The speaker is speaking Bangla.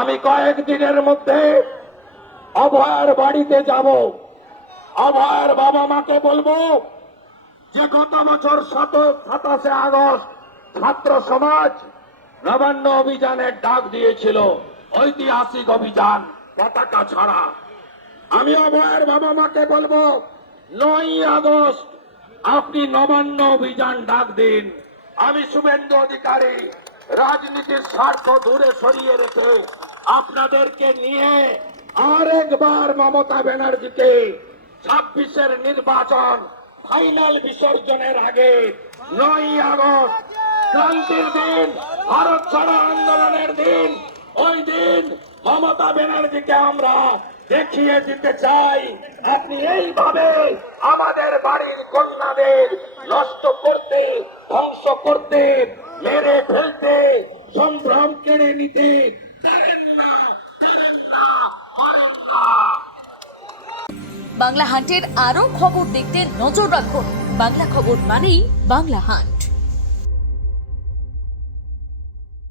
আমি কয়েকদিনের মধ্যে অভয়ের বাড়িতে যাব। অভয়ের বাবা মাকে বলবো যে গত বছর 27শে আগস্ট ছাত্র সমাজ নবান্ন অভিযানের ডাক দিয়েছিল, ঐতিহাসিক অভিযান পতাকা ছাড়া। আমি অভয়ের বাবা মাকে বলবো 9ই আগস্ট আপনি নবান্ন অভিযান ডাক দিন। আমি শুভেন্দু অধিকারী রাজনীতির স্বার্থ দূরে সরিয়ে রেখে আপনাদেরকে নিয়ে আরেকবার মমতা ব্যানার্জিকে 26-এর নির্বাচন ফাইনাল বিসর্জনের আগে 9ই আগস্ট ক্রান্তির দিন, ভারত ছাড়ো আন্দোলনের দিন, ওই দিন মমতা ব্যানার্জিকে আমরা দেখিয়ে দিতে চাই আপনি এইভাবে আমাদের বাড়ির কন্যাদের নষ্ট করতে, ধ্বংস করতে, মেরে ফেলতে, সম্ভ্রম কেড়ে নিতে পারেন না। বাংলা হান্টের আরো খবর দেখতে নজর রাখুন। বাংলা খবর মানেই বাংলা হান্ট।